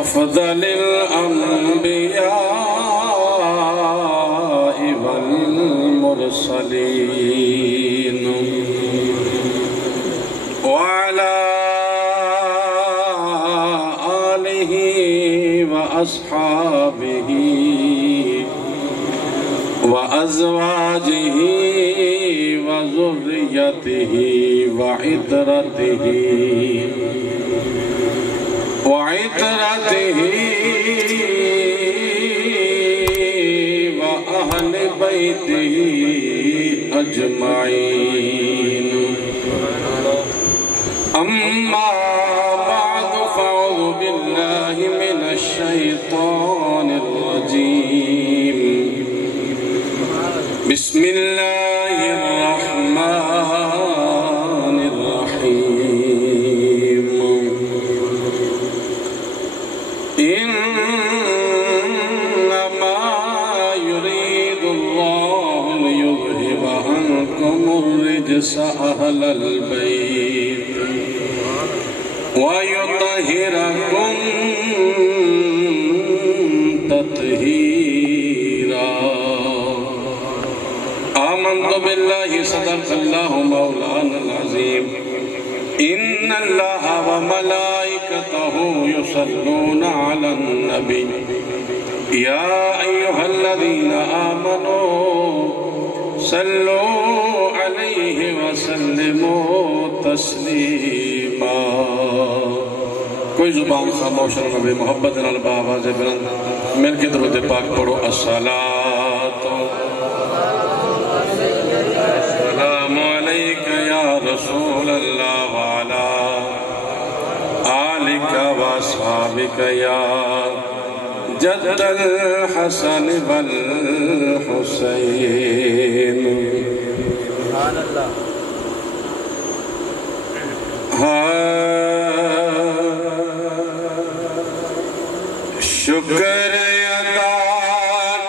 أفضل الأنبياء والمرسلين وعلى آله وأصحابه وأزواجه وذريته وعترته وأهل بيته أجمعين أما بعد فأعوذ بالله من الشيطان الرجيم بسم الله الرحمن الرحيم إنما يريد الله ليذهب عنكم الرجس أهل البيت ويطهركم تطهيرا آمنت بالله صدق الله مولانا العظيم إن الله وملائكته يصلون على النبي يا أيها الذين آمنوا صلوا عليه وسلموا تسليما کوئی زبان خاموش نہ بے محبت نال باواز بلند مل کے درود پاک پڑھو الصلاۃ السلام علیک یا رسول اللہ وعلا آلک واصحابک یا جد الحسن والحسین سبحان اللہ شکر ادا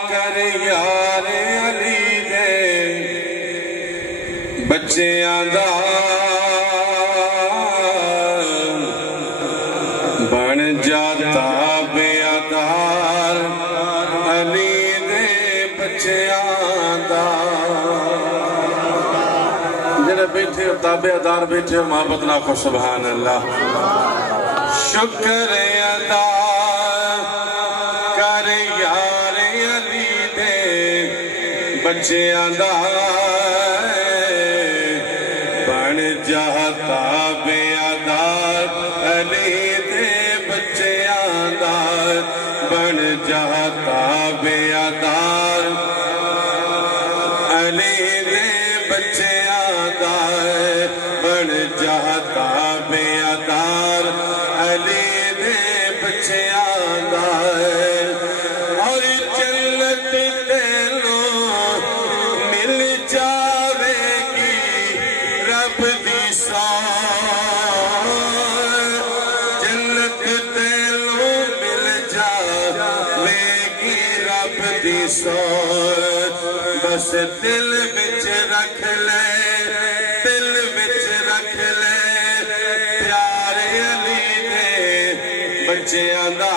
کر یار علی دے بچیاں دا بن جاتا بے ادار علی دے بچیاں دا جنہیں بیٹھے ہو تابع ادار بیٹھے ہو محبت نہ کو سبحان اللہ شکر ادا کر یار علی دے بچیاں دا بن جاتا بے ادار علی دے بچیاں دا بن جاتا بے ادار علی دے بچیاں دا بن جاتا بے ادار علی دے بچیاں دا اور جنت تینوں مل جاوے گی رب دی سان جنت تینوں مل جاوے گی رب دی سان بس دل وچ رکھ لے دل وچ رکھ لے پیارے علی دے بچیاں دا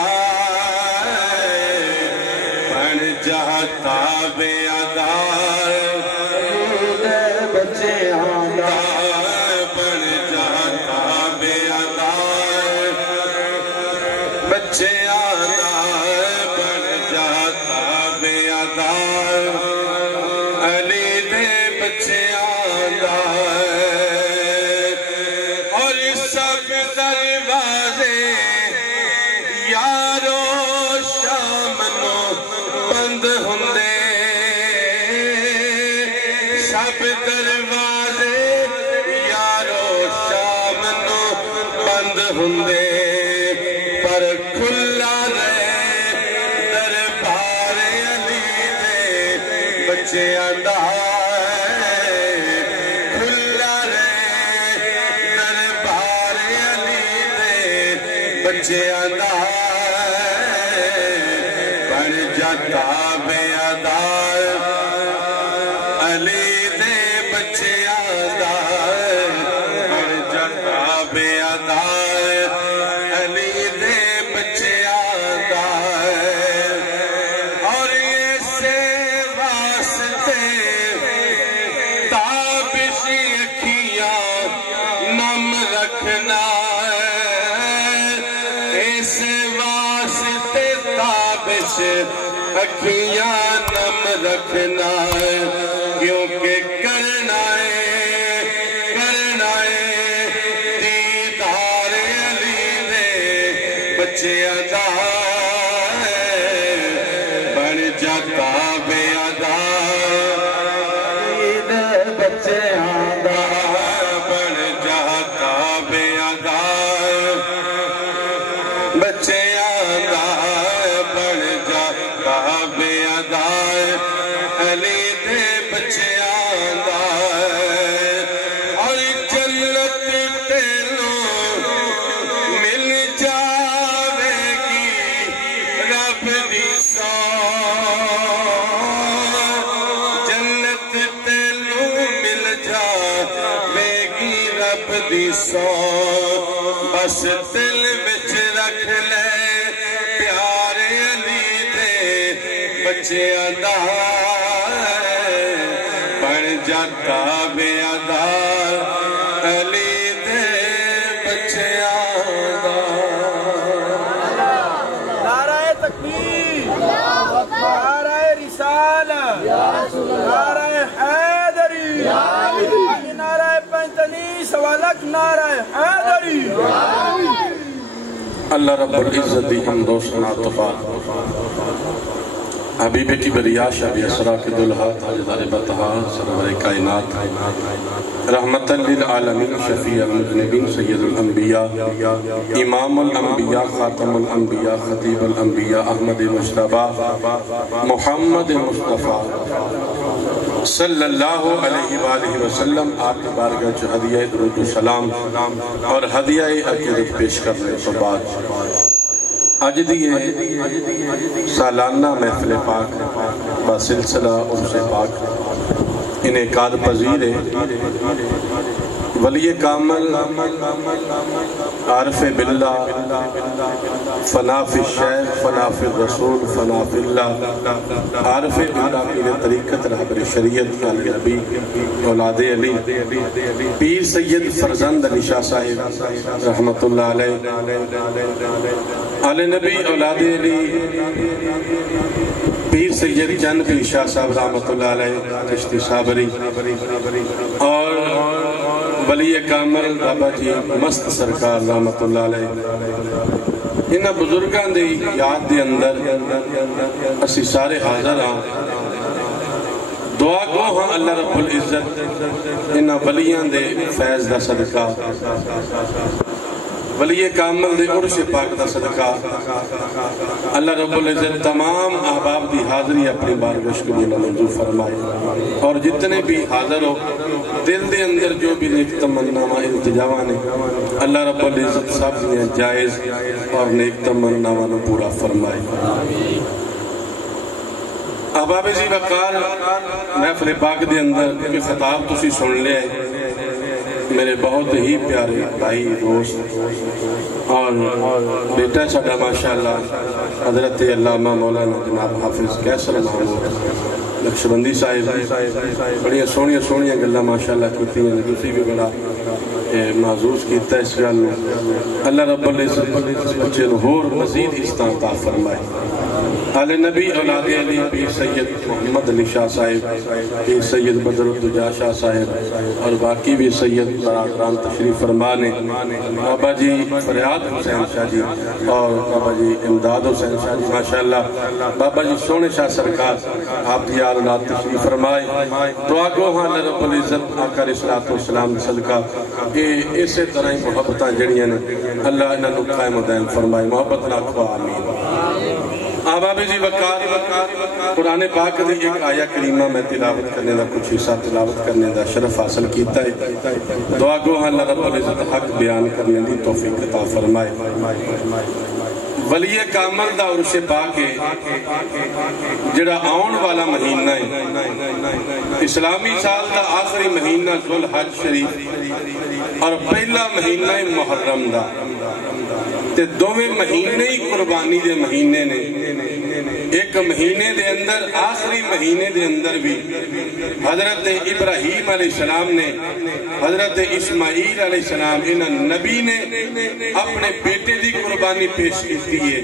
بن جاتا بے ادار بچیاں دا بن جاتا بے ادار بچیاں دا بن جاتا بے ادار علی دے بچیاں دا اور سب دروازے یارو شام نو بند ہوندے سب دروازے یارو شام نو بند ہوندے پر کھلا رہے دربار علی دے بچیاں دا کھلا رہے دربار علی دے بچیاں دا بن جاتا بے ادار علی دے بچیاں دا بن جاتا بے ادار علی دے بچیاں اکھیاں نم رکھنا ہے کیونکہ کرنا ہے دیدار علی دے بچیاں دا بن جاتا بے ادا بچیاں دا بن جاتا بے ادا بچیاں دا بن جاتا بے ادا علی دے بچیاں دا اور جنت تینوں مل جاوے گی رب دی جنت تینوں مل جاوے گی رب دی بس دل وچ رکھ لے پیارے علی دے بچیاں دا بن جاتا بے ادا علی دے بچیاں دا نعرہ تکبیر نعرہ رسالہ نعرہ حیدری نعرہ پنجتنی سوالک نعرہ حیدری اللہ رب العزت دی حمد و ثنا تفاق حبیب کی بریا شب اسرا کے دلہا تاجدار بطہا سرور کائنات رحمت للعالمین شفیع المذنبین سید الانبیاء امام الانبیاء خاتم الانبیاء خطیب الانبیاء احمد مجتبی محمد مصطفیٰ صلی اللہ علیہ وآلہ وسلم آپ کی بارگاہ جو ہدیہ درود و سلام اور ہدیہ عقیدت پیش کرنے تو بعد آج دیئے سالانہ محفل پاک بسلسلہ عرس پاک انعقاد پذیر ولی کامل عارف باللہ فنا فی الشیخ فنا فی الرسول فنا فی اللہ عارف باللہ کی طریقت رہبر شریعت علی نبی اولاد علی پیر سید فرزند علی شاہ صاحب رحمت اللہ علیہ علی نبی اولاد علی پیر سید جن بن شاہ صاحب رحمت اللہ علیہ چشتی صابری اور ولی کامل بابا جی مست سرکار رحمت اللہ علیہ انہاں بزرگاں دی یاد دے اندر اسی سارے حاضر ہاں دعا گو ہاں اللہ رب العزت انہاں ولیاں دے فیض دا صدقہ ولی کامل دے عرش پاک دا صدقہ اللہ رب العزت تمام احباب دی حاضری اپنی بارگاہ کے لیے منظور فرمائے اور جتنے بھی حاضر ہو دل دے اندر جو بھی نیک تمنا و التجاواں نے اللہ رب العزت سب نے جائز اور نیک تمنا و پورا فرمائے احباب جی وقار محفل پاک دے اندر کہ خطاب تسی سن لے میرے بہت ہی پیارے بھائی دوست اور بیٹا ساڈا ماشاءاللہ حضرت علامہ مولانا جناب حافظ کیسر محمود نقشبندی صاحب بڑی سونیاں گلاں ماشاءاللہ کیتی ہیں تسی بھی بڑا محظوظ کیتا اس گل اللہ رب العزت بچے نو ہور مزید عطا فرمائے آل نبی اولاد علی پیر سید محمد علی شاہ صاحب پیر سید بدر الدجا شاہ صاحب اور باقی بھی سید برادران تشریف فرمانے بابا جی فریاد حسین شاہ جی اور بابا جی امداد حسین شاہ جی ماشاءاللہ بابا جی سونے شاہ سرکار آپ کی اولاد تشریف فرمائے دعا گو ہاں اللہ رب العزت آقا علیہ السلام صدقہ اسی طرح ہی محبتاں جڑیاں نے اللہ انہاں نو قائم و دائم فرمائے محبت نہ کھوا آمین احباب جی وقار قرآن پاک دی ایک آیہ کریمہ میں تلاوت کرنے دا کچھ حصہ تلاوت کرنے دا شرف حاصل کیتا ہے دعا گو اللہ رب العزت حق بیان کرنے دی توفیق عطا فرمائے ولی کامل دا عرش پاک ہے جڑا آن والا مہینہ ہے اسلامی سال دا آخری مہینہ ذوالحج شریف اور پہلا مہینہ محرم دا تے دوویں مہینے ہی قربانی دے مہینے نے ایک مہینے دے اندر آخری مہینے دے اندر بھی حضرت ابراہیم علیہ السلام نے حضرت اسماعیل علیہ السلام انہاں نبی نے اپنے بیٹے دی قربانی پیش کی ہے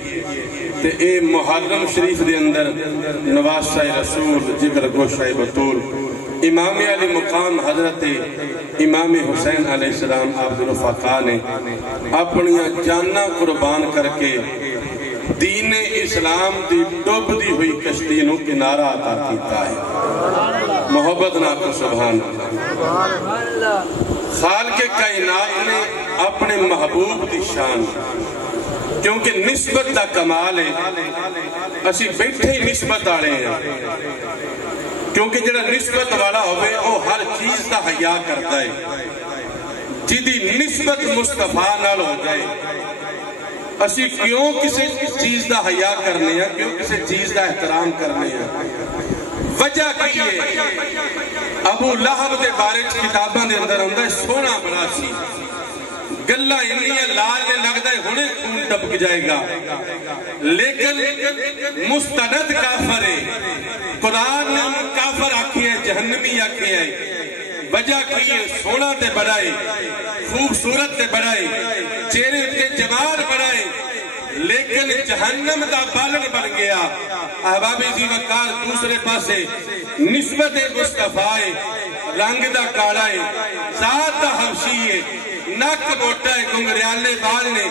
تے اے محرم شریف دے اندر نواز شاہ رسول جگر گوشہ بطول امام علی مقام حضرت امام حسین علیہ السلام عبد الفقہ نے اپنی جانہ قربان کر کے دین اسلام دی ڈوب دی ہوئی کشتی نو کنارہ عطا کیتا ہے. محبت نہ کو سبحان اللہ. خالق کائنات نے اپنے محبوب دی شان کیونکہ نسبت دا کمال ہے اسی بیٹھے ہی نسبت آڑے ہیں کیونکہ جڑا نسبت والا ہوئے وہ ہر چیز دا حیا کرتا ہے جدی نسبت مصطفیٰ نال ہو جائے اسی کیوں کسی چیز دا حیا کرنے ہیں کیوں کسی چیز دا احترام کرنے ہیں وجہ کی ہے ابو لہب دے بارے کتاباں دے اندر اندر سونا بڑا سی گلہ انہی لال نے لگتا ہے ہونے خون ٹپک جائے گا لیکن مستند کافر ہے قرآن نے کافر آکھی ہے جہنمی آکھی ہے وجہ کی ہے سونا تے بڑھائے خوبصورت تے بڑھائے چہرے تے جمال بڑھائے لیکن جہنم دا بالن بن گیا. احباب جی وقار دوسرے پاسے نسبت مصطفیٰ رنگ دا کاڑا ہے ذات دا حبشی ہے نک موٹا ہے گنگریالے بال نے.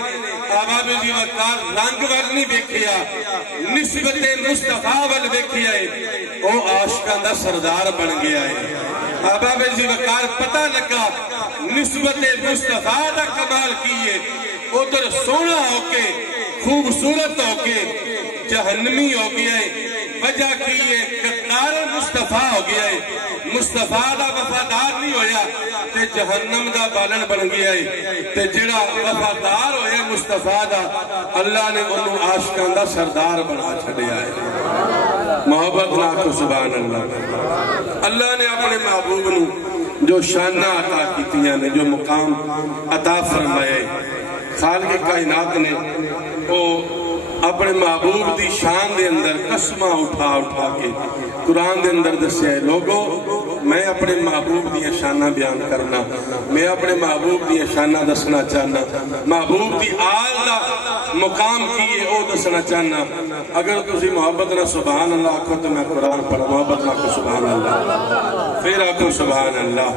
احباب جی وقار رنگ وال نہیں بیکھیا نسبت مصطفیٰ وال بیکھیا ہے او عاشقاں دا سردار بن گیا ہے. احباب جی وقار پتہ لگا نسبت مصطفیٰ دا کمال کیے ادھر سونا ہو کے خوبصورت ہو کے جہنمی ہو گیا ہے. وجہ کی ہے قطار مصطفیٰ ہو گیا ہے مصطفیٰ دا وفادار نہیں ہویا تے جہنم دا بالن بن گیا ہے تے جڑا وفادار ہویا مصطفیٰ دا اللہ نے انہوں عاشقان دا سردار بنا چھڑیا ہے. محبت نہ کو سبحان اللہ. اللہ نے اپنے محبوب نو جو شانہ عطا کیتیاں نے جو مقام عطا فرمائے خالق کائنات نے وہ اپنے محبوب دی شان دے اندر قسمہ اٹھا کے قرآن دے اندر دسیا ہے لوگو میں اپنے محبوب دی شانہ بیان کرنا میں اپنے محبوب دی شانہ دسنا چاہنا محبوب دی آل دا مقام کیے او دسنا چاہنا. اگر تسی محبت نہ سبحان اللہ آکھو تو میں قرآن پڑھ محبت نہ کو سبحان اللہ پھر آکھو سبحان اللہ.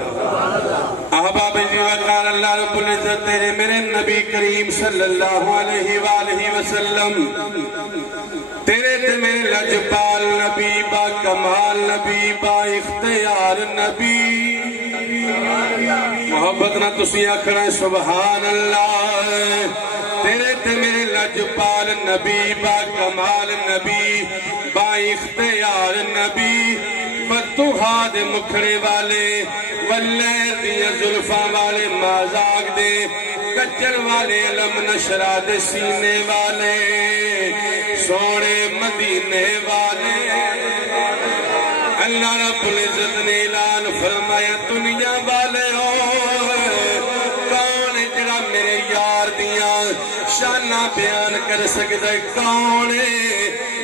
احباب جی وقال اللہ رب العزت تیرے میرے نبی کریم صلی اللہ علیہ وآلہ وسلم تیرے تے میرے لجپال نبی با کمال نبی با اختیار نبی. محبت نہ تسی آکھنا سبحان اللہ. تیرے تے میرے لجپال نبی با کمال نبی با اختیار نبی فتوحا دے مکھڑے والے واللہ دیا ظلفہ والے مازاق دے کچر والے علم نشرہ دے سینے والے سوڑے مدینے والے. اللہ رب العزت نے اعلان فرمایا دنیا والے ہو کون جڑا میرے یار دیاں شانہ بیان کر سکتا ہے کون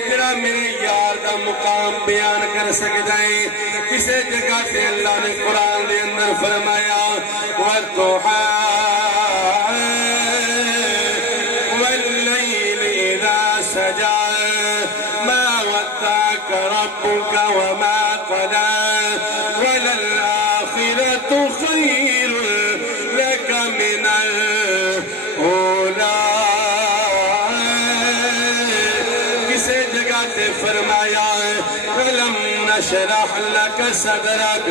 جڑا میرے یار دا مقام بیان کر سکتا ہے. کسے جگہ سے اللہ نے قرآن دے اندر فرمایا وَالضُّحَىٰ وَاللَّيْلِ إِذَا سَجَىٰ مَا وَدَّعَكَ رَبُّكَ وَمَا قَلَىٰ وَلَلْآخِرَةُ خَيْرٌ لَكَ مِنَ الْأُولَىٰ. کسے جگہ سے فرمایا وَلَمْ نَشْرَحْ لَكَ صَدْرَكَ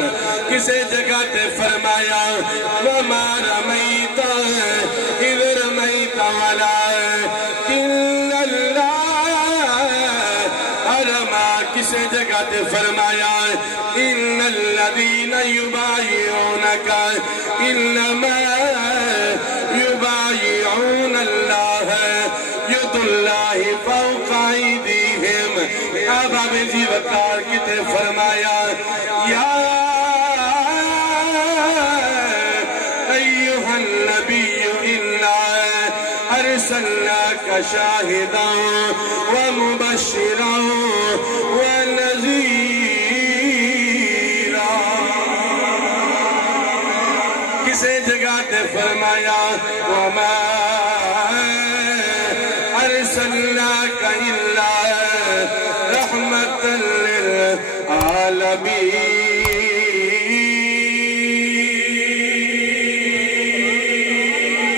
کسے جگہ تے فرمایا وَمَا رَمَيْتَ إِذْ رَمَيْتَ وَلَٰكِنَّ اللَّهَ رَمَىٰ کسے جگہ تے فرمایا إِنَّ الَّذِينَ يُبَايِعُونَكَ إِنَّمَا يُبَايِعُونَ اللَّهَ يَدُ اللَّهِ فَوْقَ أَيْدِيهِمْ. احباب جی وقار کتے فرمایا یا ایوہ النبی انا ارسلناک شاہدا ومبشرا ونذیرا. کسے جگہ تے فرمایا وما ارسلناک الا العالمين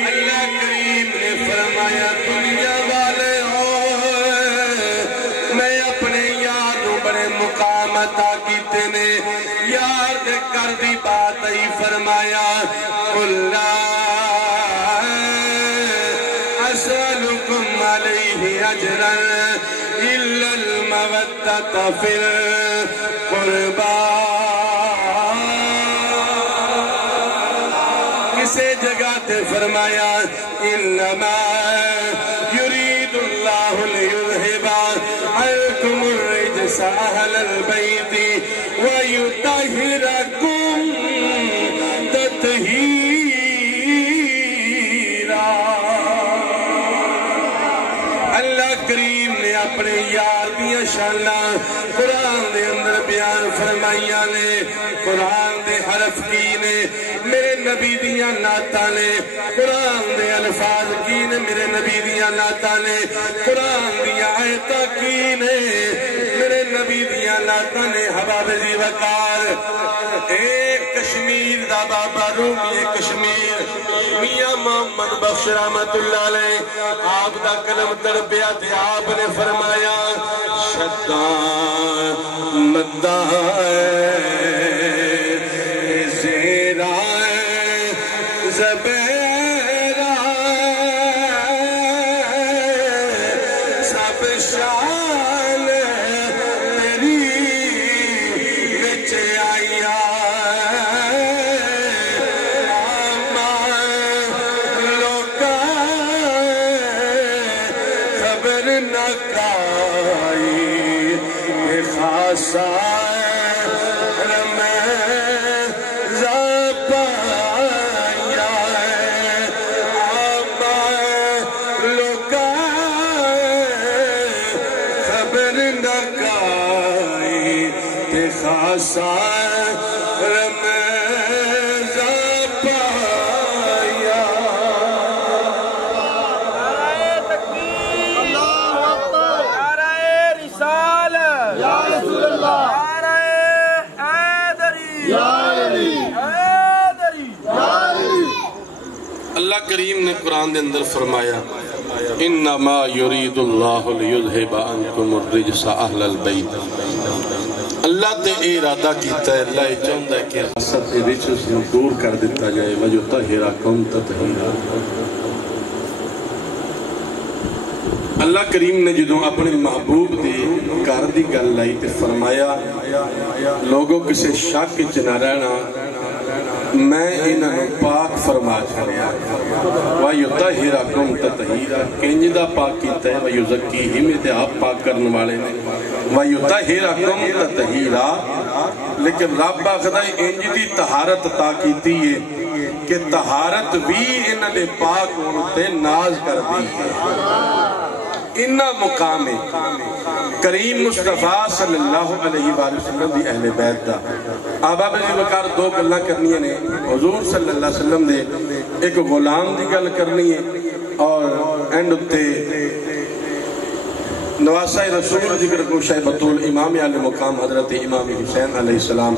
اللہ کریم نے فرمایا دنیا والے ہو میں اپنے یاروں بڑے مقام عطا کیتے نے یار دے کر دی بات ہی فرمایا اللہ اسألکم علیہ اجرا الا المودۃ فی القربى کسے جگہ تے فرمایا انما یرید اللہ لیذھب عنکم الرجس اہل البیت ویطہرکم تطہیرا اللہ کریم نے اپنے یار دیاں شاناں قرآن دے اندر بیان فرمائیاں نے قرآن دے حرف کی نے میرے نبی دیاں نعتاں نے قرآن دے الفاظ کی نے میرے نبی دیاں نعتاں نے قرآن دیاں آیتاں کی نے میرے نبی دیاں نعتاں نے حباب زی وقار ایک کشمیر دا بابا رومی کشمیر میاں محمد بخش رحمت اللہ علیہ آپ دا کلم تربیہ تھے آپ نے فرمایا شدان مدائے زیرائے زبیرائے سب شان تیری وچ آئیا اللہ کریم نے قرآن دے اندر فرمایا انما یرید اللہ لیذھب عنکم الرجس اہل البیت اللہ تے ارادہ کیتا ہے اللہ چاہتا ہے کہ رسط رجس دور کر دیتا جائے وَيُطَهِّرَكُمْ تَطْهِيرًا اللہ کریم نے جدوں اپنے محبوب دے گھر دی گل لائی تے فرمایا لوگوں کسے شک وچ نہ رہنا میں انہوں پاک فرما کریا وَيُطَهِّرَكُمْ تَطْهِيرًا کنجدہ پاک کیتا ہے وَيُزَكِّيهِمْ تے آپ پاک کرنے والے نے وَيُطَهِّرَكُمْ تَطْهِيرًا لیکن رب آخدہ انجدی طہارت عطا کیتی ہے کہ طہارت بھی انہوں نے پاک ہوتے ناز کر دی ہے انہا مقام کریم مصطفیٰ صلی اللہ علیہ وآلہ وسلم دی اہل بیت دا آباب علی وقار دو گلہ کرنی ہے حضور صلی اللہ علیہ وسلم دے ایک غلام دی گل کرنی ہے اور اینڈ اتے نواسہ رسول ذکر کو شاہ بطول امام علیہ مقام حضرت امام حسین علیہ السلام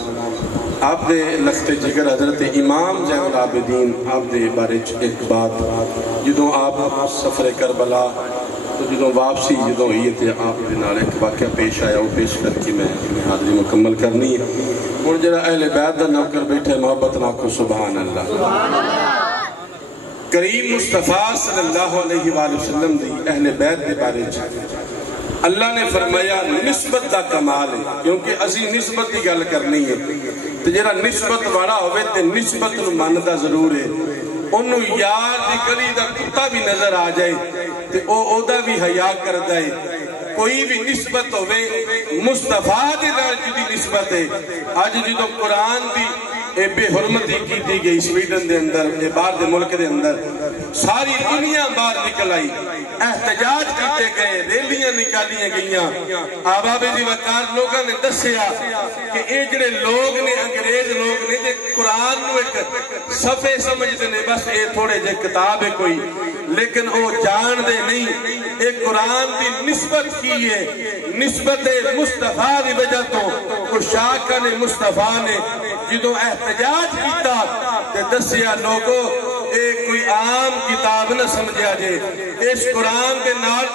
آپ دے لخت جگر حضرت امام زین العابدین آپ دے بارے ایک بات جدوں آپ سفر کربلا تو جدوں واپسی جدوں ہوئی تھے آپ دے نال ایک واقعہ پیش آیا وہ پیش کر کے میں حاضری مکمل کرنی ہے اور جڑا اہل بیت دا نوکر بیٹھے محبت ناکو سبحان اللہ کریم مصطفیٰ صلی اللہ علیہ وآلہ وسلم دی اہل بیت دے بارے اللہ نے فرمایا نسبت دا کمال ہے کیونکہ اسی نسبت دی گل کرنی ہے تو جڑا نسبت والا ہوئے تے نسبت مانتا ضرور ہے انہوں یار دی گلی دا کتا بھی نظر آ جائے تے او دا بھی حیاء کر دائے کوئی بھی نسبت ہوئے مصطفیٰ دے نال جدی نسبت ہے آج جدو قرآن دی اے بے حرمتی کی دی گئی سویڈن دے اندر اے باہر دے ملک دے اندر ساری دنیا باہر نکل آئی احتجاج کیتے گئے ریلیاں نکالیاں گئیاں آباب جی وقار لوگاں نے دسیا کہ اے جڑے لوگ نے انگریز لوگ نے جے قرآن نو ایک صفحے سمجھتے نے بس اے تھوڑے جے کتاب ہے کوئی لیکن او جان دے نہیں ایک قرآن دی نسبت کی ہے نسبت مصطفیٰ دی وجہ تو کشاکہ نے مصطفیٰ نے جدو احتجاج کیتا تے دسیا لوگو ایک کوئی عام کتاب نہ سمجھا جے اس قرآن دے نال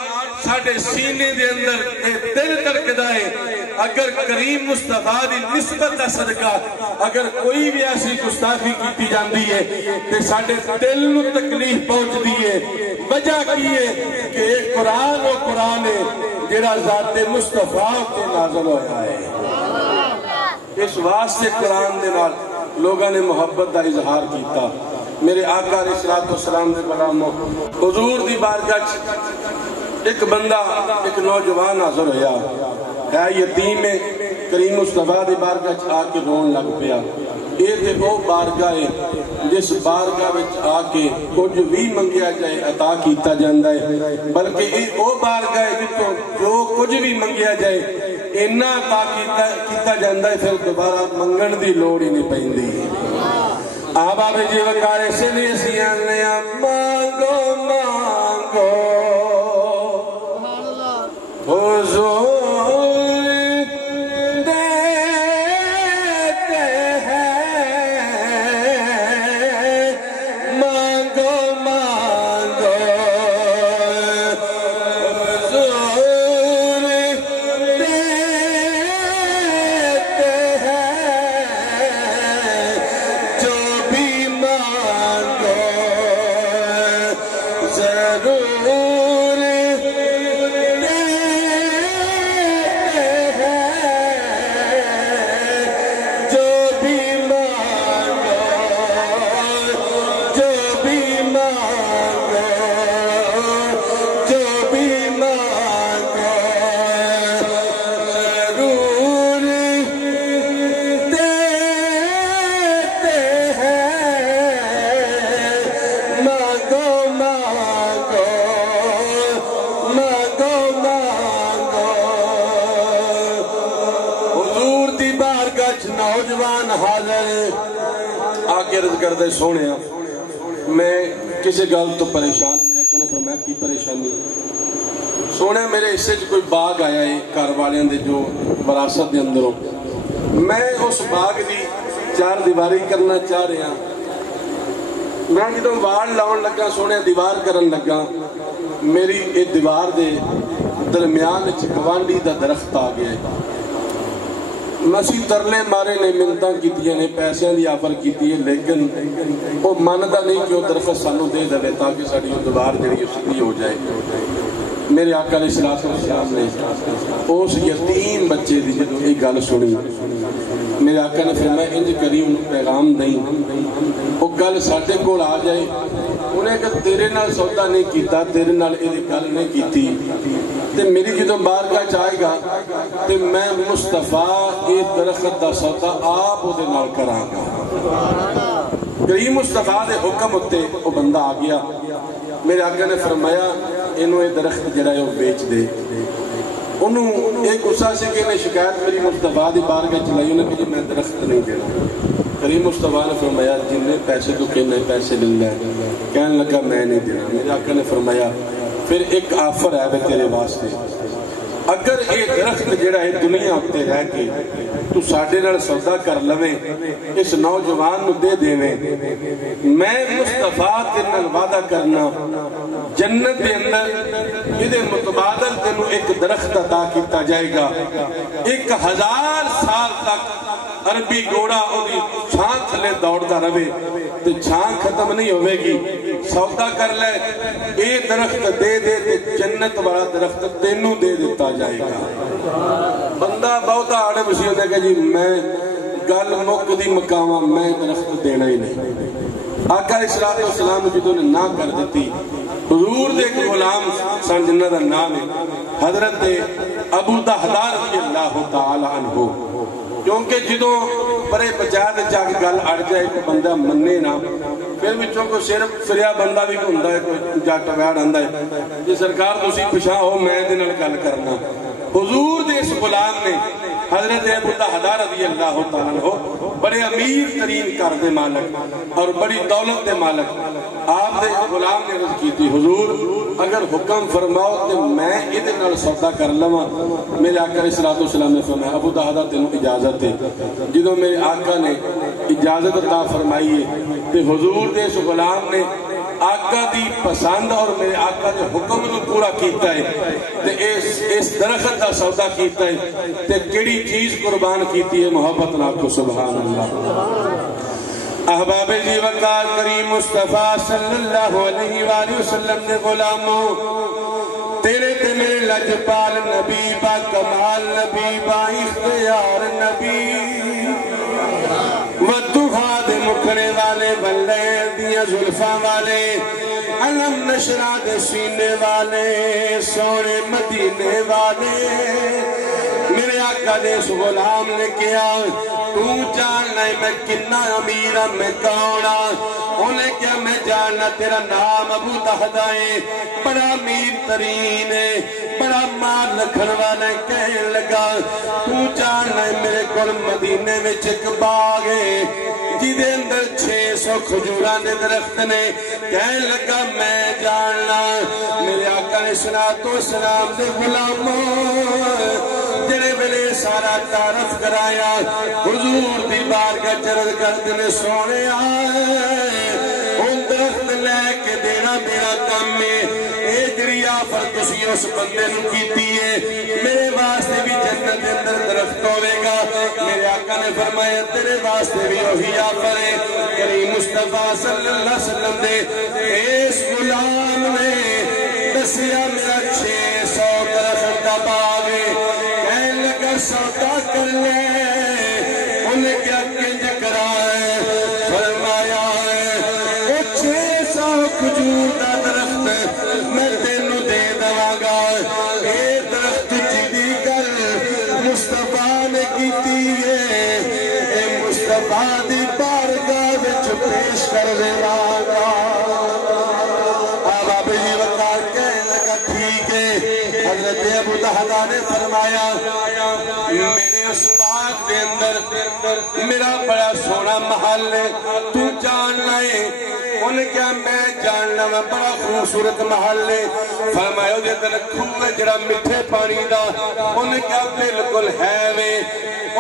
ساڑھے سینے دے اندر دل ترکدہ ہے اگر کریم مصطفیٰ دی نسبت دا صدقہ اگر کوئی بھی ایسی گستاخی کیتی جاندی ہے تے ساڑھے دل نو تکلیف پہنچ دیئے وجہ کی ہے کہ ایک قرآن و قرآن ہے جڑا ذات مصطفیٰ کے نازل ہویا ہے اس واسطے قرآن دے نال لوگاں نے محبت دا اظہار کیتا میرے آقا علیہ السلام دے غلاموں حضور دی بارگاہ ایک بندہ ایک نوجوان حاضر ہویا ہے یتیم ہے کریم مصطفیٰ دی بارگاہ آ کے رون لگ پیا یہ تے وہ بارگاہ ہے جس بارگاہ وچ آ کے کچھ بھی منگیا جائے عطا کیتا جاندا ہے بلکہ یہ وہ بارگاہ ہے جتوں جو کچھ بھی منگیا جائے اینا عطا کیتا جاندا ہے پھر دوبارہ منگن دی لوڑ ہی نہیں پیندی آبا جی وقارے سے لیے سیاں مانگو مانگو حضور نوجوان حاضر آگے رض کردے سونے میں کسی گل تو پریشان میں کہنا فرمایا کی پریشانی سونے میرے حصے کوئی باغ آیا ہے گھر والوں دے جو وراثت دے اندروں میں اس باغ دی چار دیواری کرنا چاہ رہا میں جدوں وال لاؤن لگا سونے دیوار کرن لگا میری ایک دیوار دے درمیان گوانڈی دا درخت آ گیا ہے مسی ترلے مارے نے منتاں کیتیاں نے پیسے دی آفر کیتی ہے لیکن وہ مانتا نہیں کہ وہ درخت سانو دے دے تاکہ ساڑی وہ دوبار جڑی اسی ہو جائے میرے آقا علیہ السلام نے اس یتیم بچے دی جدو ایک گل سنی میرے آقا نے فرمایا انج کری انہوں پیغام دیں وہ گل ساڑھے کول آ جائے انہیں کہ تیرے نال سودا نہیں کیتا تیرے نال ایدی گل نہیں کیتی تے میری جدو بارگاہ چاہے گا تے میں مصطفیٰ ایک درخت دا سودا آپ وہ دے نال کراں گا کریم مصطفیٰ دے حکم ہوتے وہ بندہ آ گیا میرے آقا نے فرمایا انہوں یہ درخت جڑا ہے وہ بیچ دے انہوں ایک غصہ سے کہ انہیں شکایت میری مصطفیٰ دی بارگاہ چلائی انہیں کہ جی میں درخت نہیں دینا کریم مصطفیٰ نے فرمایا جن نے پیسے تو کہنے پیسے لے لے کہنے لگا میں نہیں دینا میرے آقا نے فرمایا پھر ایک آفر ہے تیرے واسطے اگر یہ درخت جڑا ہے دنیا ہوتے رہ کے تو ساڑھے نال سودا کر لویں اس نوجوان نو دے دیویں میں مصطفیٰ تیرے وعدہ کرنا جنت کے اندر یہ متبادل تینو ایک درخت عطا کیتا جائے گا 1000 سال تک عربی گھوڑا اوری چھان تھلے دوڑتا رہے تو چھان ختم نہیں ہوئے گی سودا کر لے اے درخت دے دے تے جنت والا درخت تینو دے دیتا جائے گا بندہ بہتا آڑے مسیح ہوتا ہے کہ جی میں گل مک دی مقامہ میں درخت دینا ہی نہیں آقا علیہ السلام نے جدوں نے نہ کر دیتی حضور دے ایک غلام سن جنہ دا نام ہے حضرت ابو دہدہ رضی اللہ تعالی عنہ کیونکہ جدوں پرے پچاہ دے جاگ گل اڑ جائے کوئی بندہ مننے نہ پھر بچوں کو صرف فریا بندہ بھی ہوندہ ہے کوئی جاٹا ویڑ آندہ ہے جی سرکار تسی پچھا ہو میں دے نال گل کرنا حضور دے اس غلام نے حضرت ابو دہدہ رضی اللہ تعالیٰ عنہ بڑے امیر ترین کار دے مالک اور بڑی دولت دے مالک آپ دے غلام نے عرض کی تھی حضور اگر حکم فرماؤ تو میں ادھے نال سودا کر لواں. میرے آقا علیہ الصلوۃ والسلام نے فرمایا ابو دہدا تینوں اجازت ہے. جدوں میرے آقا نے اجازت عطا فرمائی ہے تے حضور دے اس غلام نے آقا دی پسند اور میرے آقا دے حکم نو پورا کیتا ہے تے اس درخت دا سودا کیتا ہے تے کیڑی چیز قربان کیتی ہے محبت نال کو. سبحان اللہ. احباب جی وقال کریم مصطفیٰ صلی اللہ علیہ وآلہ وسلم نے غلاموں تیرے تے میرے لجپال نبی با کمال نبی با اختیار نبی ودوہا دے مکھنے والے بلے دیا زلفاں والے علم نشرہ دے سینے والے سونے مدینے والے میرے آقا دے اس غلام نے کیا تو جاننا ہے میں کنا امیر ہوں میں کون ہوں. انہیں کیا میں جاننا تیرا نام ابو دہدا ہے بڑا امیر ترین ہے بڑا مال رکھن والا کہنے لگا تو جاننا ہے میرے کول مدینے میں ایک باغ ہے جدے اندر 600 کھجوراں دے درخت نے. کہنے لگا میں جاننا. میرے آقا نے صلوات و سلام دے غلاموں جڑے ویلے سارا تعارف کرایا حضور دی بارگاہ چرد کرتے نے سونے آئے ان درخت لے کے دینا میرا کام ہے. اے جڑی آفر تسی اس بندے نو کیتی ہے میرے واسطے بھی جنت کے اندر درخت ہوے گا. میرے آقا نے فرمایا تیرے واسطے بھی وہی آفر ہے. کریم مصطفیٰ صلی اللہ علیہ وسلم نے اس غلام نے دسیا میرا 600 درخت دا باغ ہے سودا کر لے. انہیں کیا کنج کرا ہے فرمایا ہے 600 کھجور دا درخت میں تینوں دے دواں گا. اے درخت جدی گل مصطفیٰ نے کیتی ہے اے مصطفیٰ دی بارگاہ وچ پیش کر دیواں گا. آبا بی وقار کہنے لگا ٹھیک ہے. حضرت ابو دہدا نے فرمایا میرے اس باغ دے اندر میرا بڑا سونا محل ہے تو جاننا ہے. انہیں کیا میں جاننا میں بڑا خوبصورت محل ہے. فرمایا دے اندر کھوہ ہے جڑا مٹھے پانی دا. انہیں کیا بالکل ہے وے.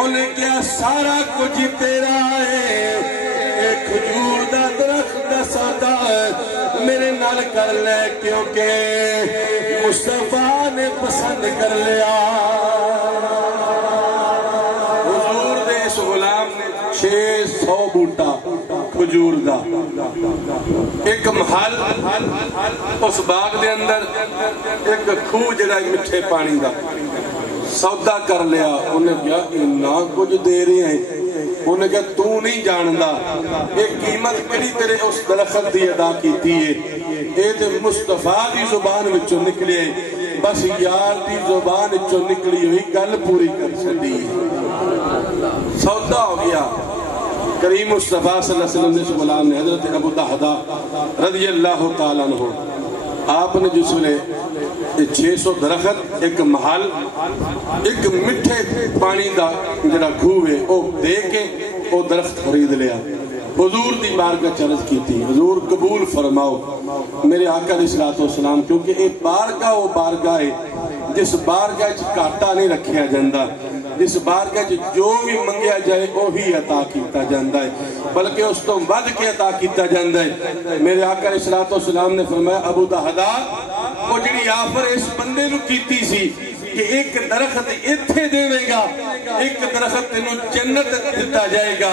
انہیں کیا سارا کچھ تیرا ہے. ایک کھجور دا درخت دا سودا میرے نال کر لے کیونکہ مصطفیٰ نے پسند کر لیا. حضور دے اس غلام نے 600 بوٹا کھجور دا ایک محل اس باغ دے اندر ایک کھوہ جڑا مٹھے پانی دا سودا کر لیا. انہیں کیا اتنا کچھ دے رہے ہیں. انہیں کہا تو نہیں جاندا ایک قیمت کڑی تیرے اس درخت دی ادا کیتی ہے. اے تے مصطفیٰ دی زبان وچوں نکلے بس یار دی زبان وچوں نکلی ہوئی گل پوری کر سکتی ہے. سودا ہو گیا. کریم مصطفیٰ صلی اللہ علیہ وسلم نے غلام نے حضرت ابو دہدا رضی اللہ تعالیٰ عنہ آپ نے جس ویلے 600 درخت ایک محل ایک مٹھے پانی دا جڑا کھوہ ہے او دے کے او درخت خرید لیا. حضور دی بارگاہ چرد کی تھی. حضور قبول فرماؤ میرے آقا علیہ الصلوۃ والسلام کیونکہ اے بارگاہ وہ بارگاہ ہے جس بارگاہ گھاٹا نہیں رکھیا جاندہ. جس بارگاہ جو بھی منگیا جائے وہی عطا کیتا جاندہ ہے بلکہ اس تو ود کے عطا کیتا جاندہ ہے. میرے آقا علیہ الصلوۃ والسلام نے فرمایا ابو دہدا وہ جڑی آفر اس بندے نو کیتی سی کہ ایک درخت اتھے دے گا ایک درخت تینوں جنت دیتا جائے گا.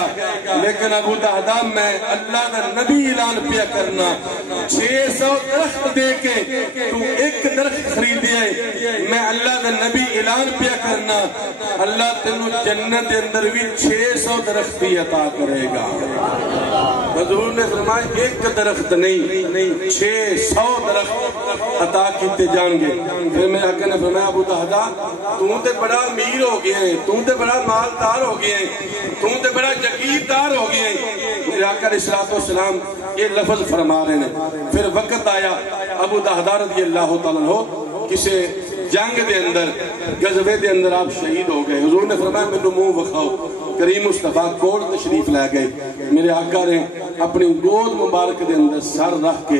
لیکن ابو دہدا میں اللہ دا نبی اعلان پیا کرنا 600 درخت دے کے تو ایک درخت خریدے میں اللہ دا نبی اعلان پیا کرنا اللہ تینوں جنت دے اندر بھی 600 درخت بھی عطا کرے گا. حضور نے فرمایا ایک درخت نہیں 600 درخت عطا کیتے جان گے. پھر میں آقا نے فرمایا ابو دہدا تو تے بڑا امیر ہو گئے ہیں تو تے بڑا مالدار ہو گئے ہیں تو تے بڑا جگیردار ہو گئے ہیں. میرے آقا علیہ الصلوۃ والسلام یہ لفظ فرما رہے ہیں. پھر وقت آیا ابو دہدا رضی اللہ تعالیٰ عنہ کسی جنگ دے اندر غزوے دے اندر آپ شہید ہو گئے. حضور نے فرمایا میرے منہ وکھاؤ. کریم مصطفیٰ کول تشریف لے گئے. میرے آقا نے اپنی گود مبارک دے اندر سر رکھ کے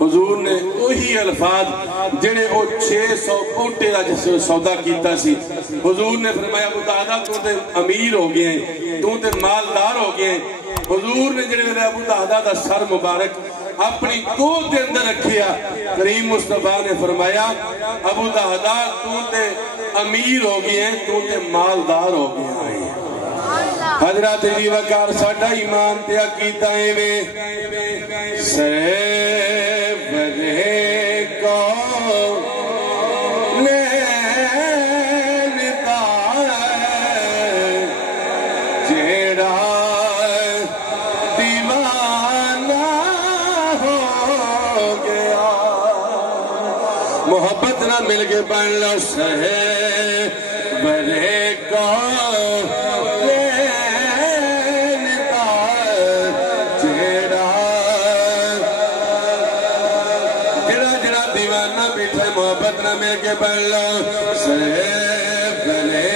حضور نے وہی الفاظ جڑے وہ 600 بوٹے دا جس سودا کیتا سی حضور نے فرمایا ابو دہدا تو تے امیر ہو گئے تو تے مالدار ہو گئے حضور نے جڑے ابو دہدا دا سر مبارک اپنی گود دے اندر رکھیا کریم مصطفیٰ نے فرمایا ابو دہدا تو تے امیر ہو گئے تو تے مالدار ہو گئے ہیں حضرات جی وقار ساڑھا ایمان تے عقیدہ میں سیبرے کو محبت نہ مل کے بن لو سہیبرے کو جڑا دیوانہ بیٹھے محبت نہ مل کے بن لو سہیبرے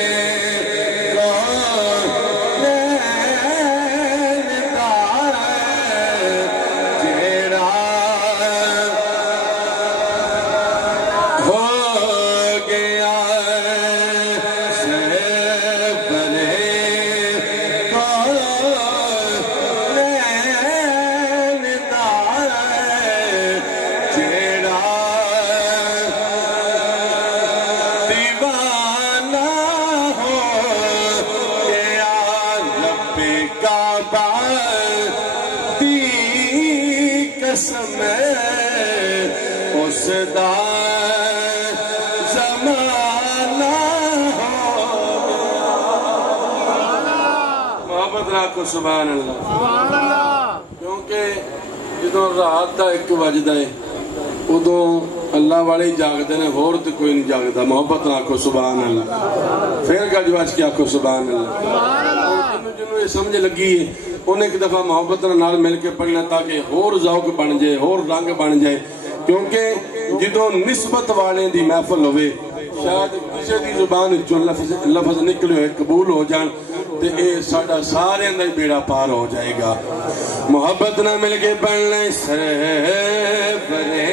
سبحان اللہ کیونکہ جدوں رات دا ایک وجدہ ہے ادوں اللہ والے جاگدے نے ہور تے کوئی نہیں جاگدا محبت نہ آکھو سبحان اللہ پھر گج وج کے آکھو سبحان اللہ جنوں یہ سمجھ لگی ہے انہیں ایک دفعہ محبت نال مل کے پڑھنا تاکہ ہور ذوق بن جائے ہور رنگ بن جائے کیونکہ جدوں نسبت والے دی محفل ہوئے شاید کسی دی زبان جو لفظ نکلے ہوئے قبول ہو جان تے اے ساڑا سارے اندر بیڑا پار ہو جائے گا محبت نہ مل کے بڑھنے سہیبرے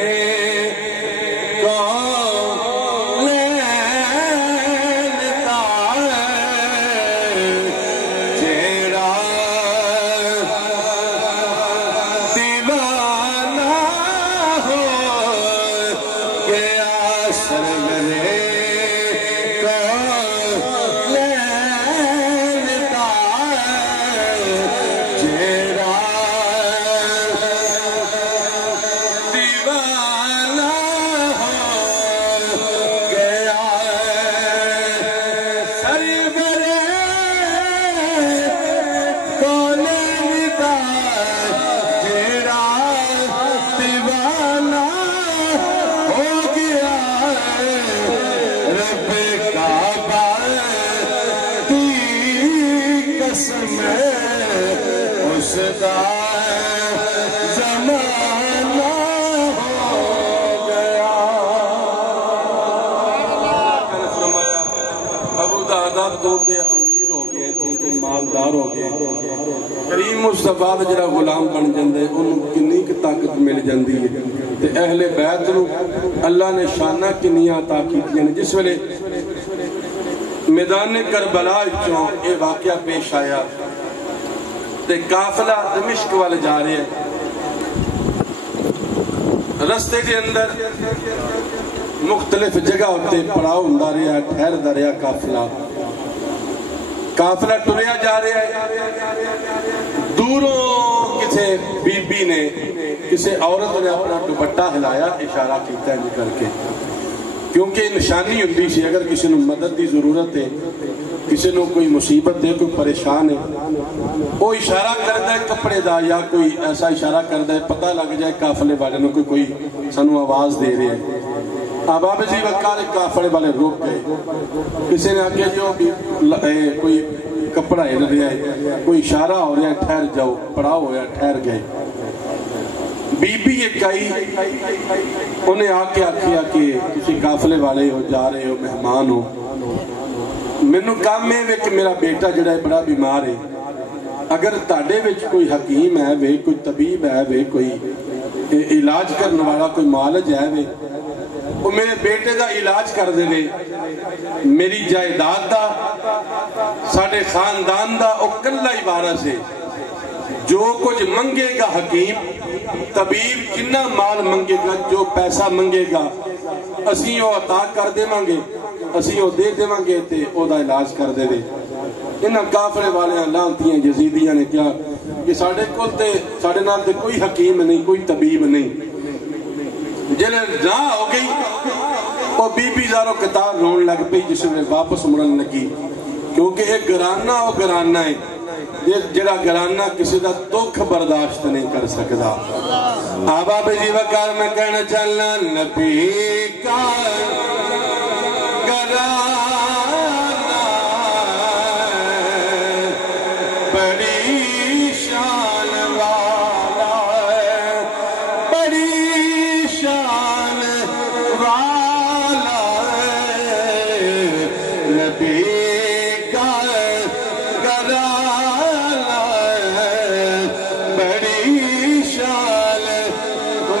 کو کریم مصطفیٰ دا جڑا غلام بن جاندے انہوں کنی کی طاقت مل جاندی ہے تے اہل بیت نو اللہ نے شانہ کنی عطا کیتی ہیں جس ویلے میدان کربلا چوں اے واقعہ پیش آیا تے قافلہ دمشق والے جا رہے ہیں رستے کے اندر مختلف جگہ ہوتے پڑاؤ ہوندا رہیا ٹھہر دا رہیا قافلہ ٹریا جا رہا ہے دوروں کسی بی بی نے کسی عورت نے اپنا دوپٹہ ہلایا اشارہ کیتا ہے کر کے کیونکہ نشانی ہوندی سی اگر کسی نے مدد دی ضرورت ہے کسی نے کوئی مصیبت ہے کوئی پریشان ہے وہ اشارہ کرتا ہے کپڑے دا یا کوئی ایسا اشارہ کرتا ہے پتہ لگ جائے قافلے والے نے کوئی سانو آواز دے رہے ہیں اباب جی وقار قافلے والے روک گئے کسی نے آگے جو کوئی کپڑا ہل رہا ہے کوئی اشارہ ہو رہا ہے ٹھہر جاؤ پڑاؤ ہو رہا ہے ٹھہر گئے بی بی ایک آئی انہیں آکے آکھیا کہ کسی قافلے والے ہو جا رہے ہو مہمان ہو میں نو کام میں کہ میرا بیٹا جڑا ہے بڑا بیمار ہے اگر تاڑے وچ کوئی حکیم ہے وے، کوئی طبیب ہے وے، کوئی علاج کرنے والا کوئی معالج ہے وے، وہ میرے بیٹے دا علاج کر دے وے، میری جائیداد دا، ساڑھے خاندان دا او کلہ ہی وارث ہے۔ جو کچھ منگے گا حکیم طبیب، جنہ مال منگے گا، جو پیسہ منگے گا، اسی وہ عطا کر دے مانگے، اسی وہ دے دے مانگے تے او دا علاج کر دے دے۔ انہاں کافرے والے لانتیاں یزیدیاں نے کیا کہ ساڑھے کل تے ساڑھے نال تے کوئی حکیم نہیں، کوئی طبیب نہیں۔ جلے نہ ہو گئی وہ بی بی زارو کتاب رون لگ پئی جس میں واپس مڑن لگی، کیونکہ ایک گرانہ وہ گرانہ ہے جڑا گرانہ کسی دا دکھ برداشت نہیں کر سکتا۔ آباب جی وقار میں کہنا چلنا نبی کا گرانہ بڑی شان والا ہے، بڑی شان والا ہے، نبی کا گرانہ ہے، بڑی شان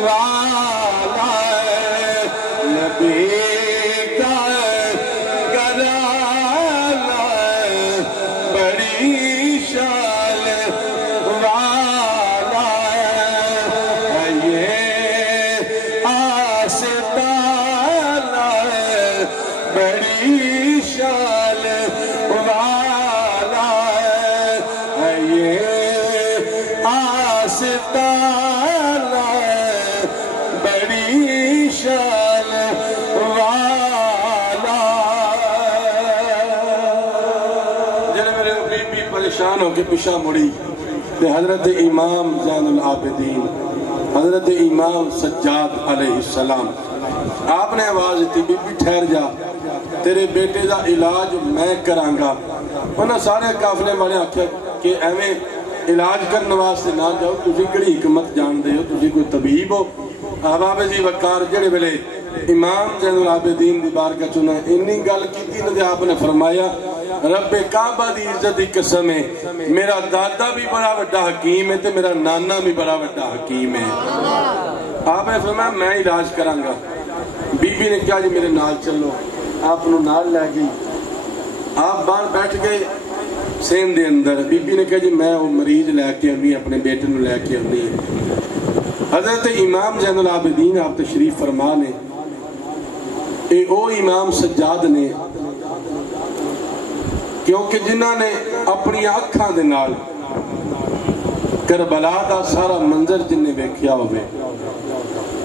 والا ہے، نبی کا گرانہ ہے، بڑی شان والا ہے، یہ آستانہ ہے، بڑی شان والا ہے، یہ آستانہ ہے، بڑی شان والا ہے۔ جنہیں میرے بی بی پریشان ہو کے پیشہ مڑی تے حضرت امام زین العابدین، حضرت امام سجاد علیہ السلام، آپ نے آواز دی بی بی ٹھہر جا، تیرے بیٹے دا علاج میں کرانگا۔ انہاں سارے قافلے والے آکھیا کہ ایویں علاج کرنے واسطے نہ جاؤ، تسی کڑی حکمت جان دے ہو، تسی کوئی طبیب ہو۔ احباب جی وقار جڑے ویلے امام زین العابدین دی بارگاہ چنا انی گل کیتی تے آپ نے فرمایا رب کعبہ دی عزت دی قسم ہے، میرا دادا بھی بڑا بڑا حکیم ہے تے میرا نانا بھی بڑا بڑا حکیم ہے۔ آپ نے فرمایا میں علاج کرانگا۔ بی بی نے کہا جی میرے نال چلو، آپ انہوں نال لے گئی، آپ باہر بیٹھ گئے سین دے اندر۔ بی بی نے کہا جی میں وہ مریض لے کے آنی، اپنے بیٹے نو لے کے آنی۔ حضرت امام زین العابدین آپ تشریف فرما نے، اے او امام سجاد نے، کیونکہ جنہاں نے اپنی آنکھاں دے نال کربلا دا سارا منظر جنہیں ویکھیا ہوئے،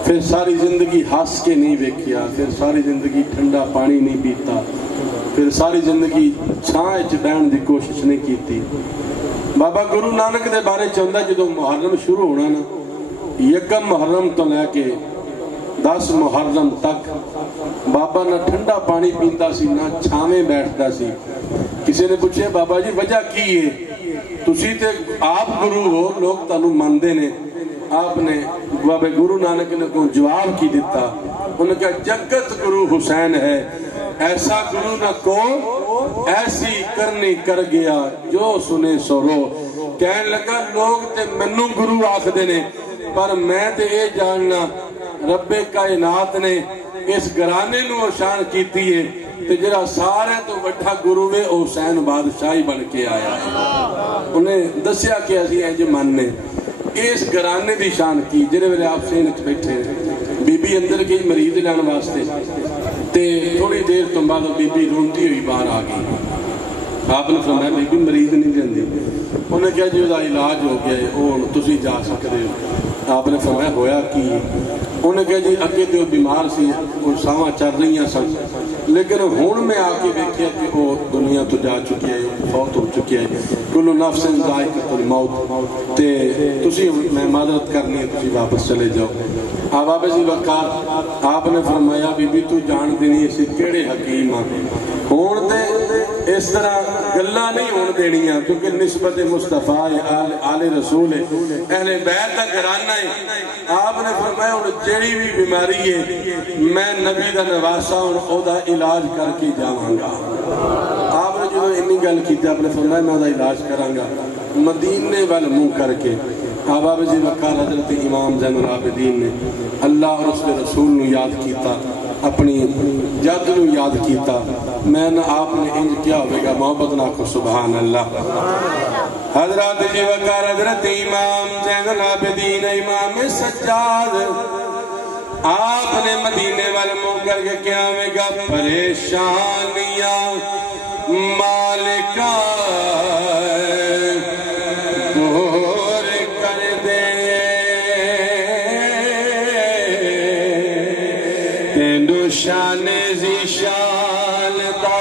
پھر ساری زندگی ہس کے نہیں ویکھیا، پھر ساری زندگی ٹھنڈا پانی نہیں پیتا، پھر ساری زندگی چھائے چ بہن دی کوشش نہیں کیتی۔ بابا گرو نانک دے بارے چاہتا جدو محرم شروع ہونا نا، یکم محرم تو لے کے 10 محرم تک بابا نہ ٹھنڈا پانی پیندا سی نہ چھاویں بیٹھتا سی۔ کسی نے پوچھے بابا جی وجہ کی ہے؟ تسی تے آپ گرو ہو، لوگ تانوں ماندے نے۔ آپ نے بابا گرو نانک نے کو جواب کی دیتا، انہوں نے کہا جگت گرو حسین ہے، ایسا گرو نہ کو ایسی کرنی کر گیا جو سنے سو رو۔ کہنے لگا لوگ تے منو گرو آکھ دینے، پر میں تے اے جاننا رب کائنات نے اس گرانے نو شان کیتی ہے تے جڑا سارے تو وڈا گرو ہے حسین بادشاہی بن کے آیا ہے۔ انہیں دسیا کہ اسی انج مننے اس گرانے دی شان کی۔ جڑے ویلے آپ سین وچ بیٹھے بی بی اندر گئی مریض لین واسطے تے تھوڑی دیر تو بعد بی بی رونتی ہوئی باہر آ گئی۔ آپ نے فرمایا بی بی مریض نہیں دیندی، انہوں نے کہا جی وہ علاج ہو گیا ہے، وہ تسی جا سکتے ہو۔ آپ نے فرمایا ہویا کی؟ انہوں نے کہا جی اگے تو بیمار سی، وہ ساواں چل رہی ہیں سن، لیکن ہون میں آ کے دیکھیا کہ وہ دنیا تو جا چکی ہے، فوت ہو چکی ہے۔ کل نفس ذائقۃ الموت، تے تسی میں معذرت کرنی ہے، تسی واپس چلے جاؤ۔ آباب جی وقار آپ نے فرمایا بی بی تو جان دینی اسی کیڑے حکیم ہاں، ہون دے اس طرح گلہ نہیں ہون دینیاں، کیونکہ نسبت مصطفیٰ آل رسول ہے، اہل بیت کا گھرانہ ہے۔ آپ نے فرمایا ان جیڑی بھی بیماری ہے میں نبی دا نواسا ہوں او دا علاج کر کے جاواں گا۔ آپ نے جو انی گل کی آپ نے فرمایا میں دا علاج کراں گا۔ مدینے وال منہ کر کے آباب جی وقار حضرت امام زین العابدین نے اللہ اور اس کے رسول نو یاد کیتا، اپنی جد نو یاد کیتا، میں نہ آپ نے انج کیا ہوئے گا محبت نہ کو سبحان اللہ۔ حضرت جی وقار حضرت امام زین العابدین امام سجاد آپ نے مدینے والے منہ کر کے کیا ہوئے گا پریشانیاں مالکہ دور کر دے تینو شان زی شان دا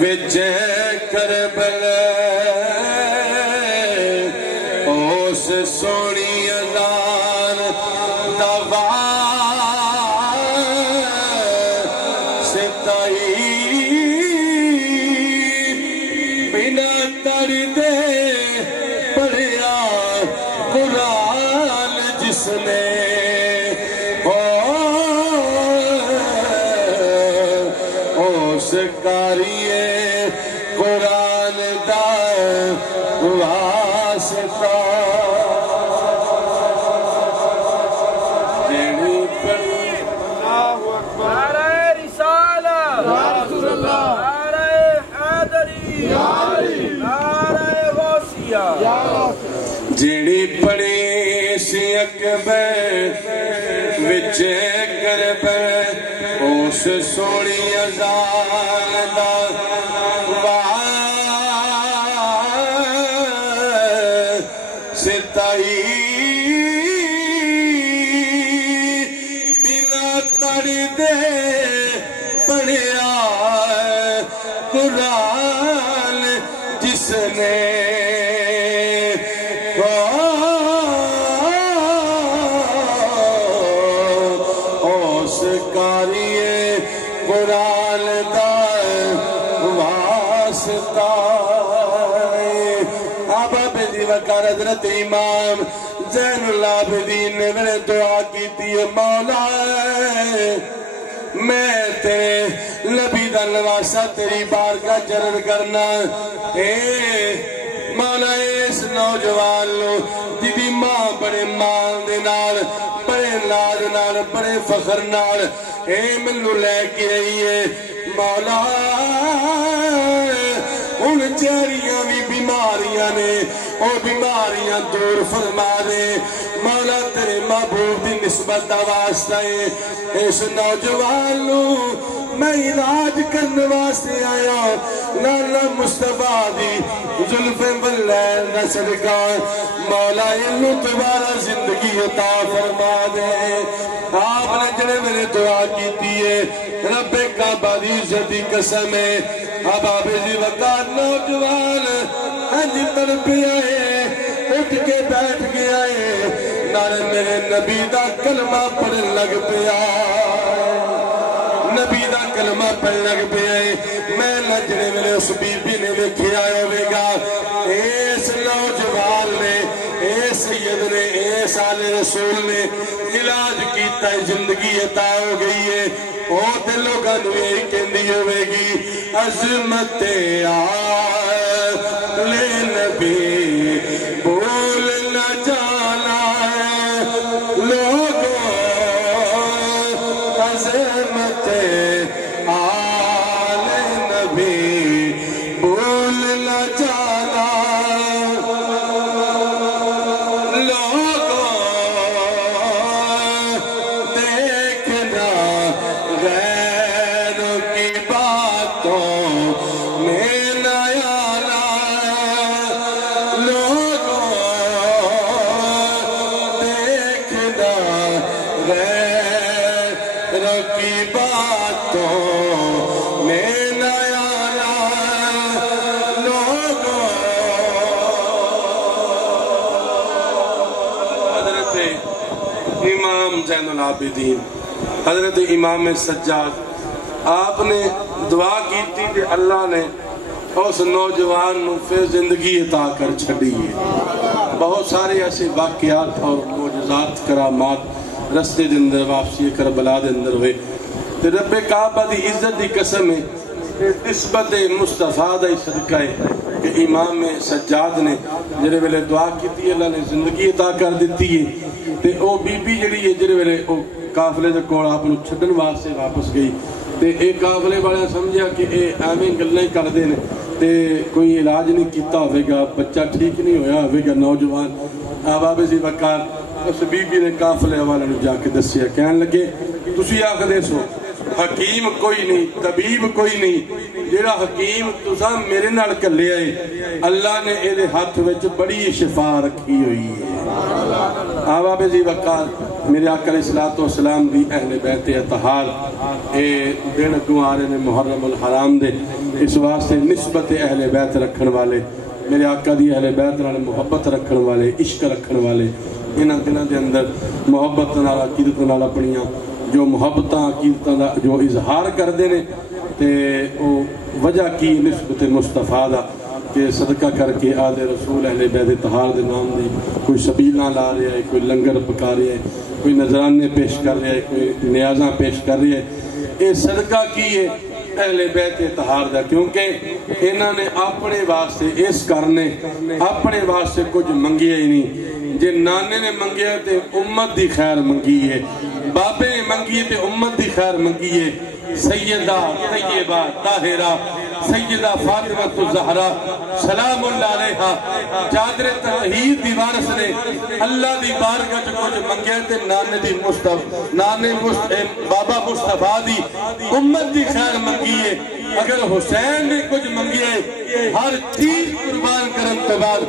وچے کربل اس سونی اذان دوا ستائی بنا تردے پڑھیا قرآن جس نے کاریے قرآن دا واسطہ نعرہ رسالہ نعرہ حیدری نعرہ غوثیہ جیڑی پڑی سی اکبر وچے کربر اس سونی اذان دا ستائی بنا تردے پڑھیا قرآن جس نے اس کاریے قرآن دا واسطہ آباب جی وقار حضرت امام زین العابدین نے میرے دعا کی تھی مولا میں تیرے نبی دا نواسا تیری بارگاہ جرر کرنا اے مولا اس نوجوان لو جدی ماں بڑے مان دے نال بڑے لاد نال بڑے فخر نال اے منو لے کے رہی ہے مولا ان چہریاں بھی بیماریاں نے اور بیماریاں دور فرما دے مولا تیرے محبوب دی نسبت دا واسطہ ہے اس نوجوان لو میں علاج کرنے واسطے آیا لالا مصطفیٰ دی ظلف واللیل نہ صدقہ مولا انہوں دوبارہ زندگی عطا فرما دے آپ نے جنہیں میرے دعا کی دیئے رب کعبہ دی عزتی قسم ہے اب جی وقار نوجوان ہنجی طرف آئے اٹھ کے بیٹھ گیا ہے نارے میرے نبی دا کلمہ پڑھن لگ پیا نبی دا کلمہ پڑھن لگ پیا ہے میں لجنے میرے اس بی بی نے دیکھے آئے ہوئے گا اس نوجوان نے اے سید نے اے سال رسول نے علاج کیتا ہے زندگی عطا ہو گئی ہے او دلوں کا نوے کہندی ہوئے گی عظمت آل نبی بول نہ جانا ہے لوگوں عظمت آل نبی بول نہ جانا لوگوں دیکھنا غیروں کی باتوں میں نہ آنا لوگوں دیکھنا امام زین العابدین حضرت امام سجاد آپ نے دعا کی تھی کہ اللہ نے اس نوجوان نو پھر زندگی عطا کر چھڑی ہے. بہت سارے ایسے واقعات اور معجزات کرامات رستے دے اندر واپسی کربلا دے اندر ہوئے. رب کعبہ دی عزت دی قسم ہے نسبت مصطفیٰ دا صدقہ ہے کہ امام سجاد نے جڑے ویلے دعا کیتی اللہ نے زندگی عطا کر دیتی ہے تے او بی بی جڑی ہے جڑے ویلے او قافلے دے کول آپ نو چھڈن واسطے واپس گئی تے اے قافلے والے سمجھیا کہ اے ایویں گلاں ہی کردے نے تے کوئی علاج نہیں کیتا ہوئے گا, بچہ ٹھیک نہیں ہویا ہوئے گا نوجوان. آباب ذی وقار اس بی بی نے قافلے والے نو جا کے دسیا, کہن لگے تسی آکھدے سو حکیم کوئی نہیں طبیب کوئی نہیں, جیڑا حکیم تساں میرے نال کلے آئے اللہ نے اے دے ہاتھ وچ بڑی شفا رکھی ہوئی ہے. آباب ذی وقار میرے آقا علیہ السلام دی اہل بیت اطہار اے دن گوارے نے محرم الحرام دے اس واسطے نسبت اہل بیت رکھن والے میرے آقا دی اہل بیت نال محبت رکھن والے عشق رکھن والے انہاں دنوں دے اندر محبت نال عقیدت نال اپنیاں جو محبتاں عقیدتاں دا جو اظہار کردے نے تے او وجہ کی نسبت مصطفیٰ دا کہ صدقہ کر کے آدھے رسول اہل بیت اطہار دے نام دی کوئی سبیلاں لا رہا ہے, کوئی لنگر پکا رہا ہے, کوئی نذرانے پیش کر رہا ہے, کوئی نیازاں پیش کر رہا ہے. اے صدقہ کی ہے اہل بیت اطہار دا, کیونکہ انہاں نے اپنے واسطے اس کرنے اپنے واسطے کچھ منگیا ہی نہیں. جے نانے نے منگیا تے امت دی خیر منگی ہے, بابے نے منگی تے امت دی خیر منگی ہے. سیدہ طیبہ طاہرہ سیدہ فاطمہ الزہرا سلام اللہ علیہا چادر توحید دی وارث نے اللہ دی بارگاہ چ کچھ منگیا تے نانے دی بابا مصطفیٰ دی امت دی خیر منگی ہے. اگر حسین نے کچھ منگیا ہے ہر چیز قربان کرن تو بعد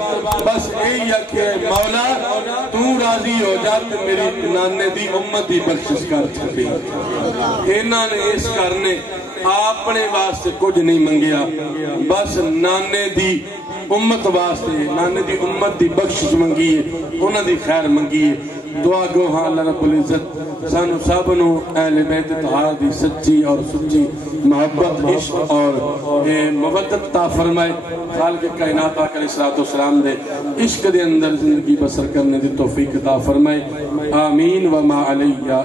بس یہی کہ مولا تو راضی ہو جا تے میری نانے دی امت دی بخشش کر چھڈی. انہاں نے اس کرنے اپنے واسطے کچھ نہیں منگیا, بس نانے دی امت واسطے نانے دی امت دی بخشش منگی ہے, انہاں دی خیر منگی ہے. دعا گو ہاں اللہ رب العزت سانو سب نو اہل بیت اطہار دی سچی اور سچی محبت عشق اور مودت عطا فرمائے. خالق کائنات آقا علیہ السلام دے عشق دے اندر زندگی بسر کرنے دی توفیق عطا فرمائے. آمین وما علیہ.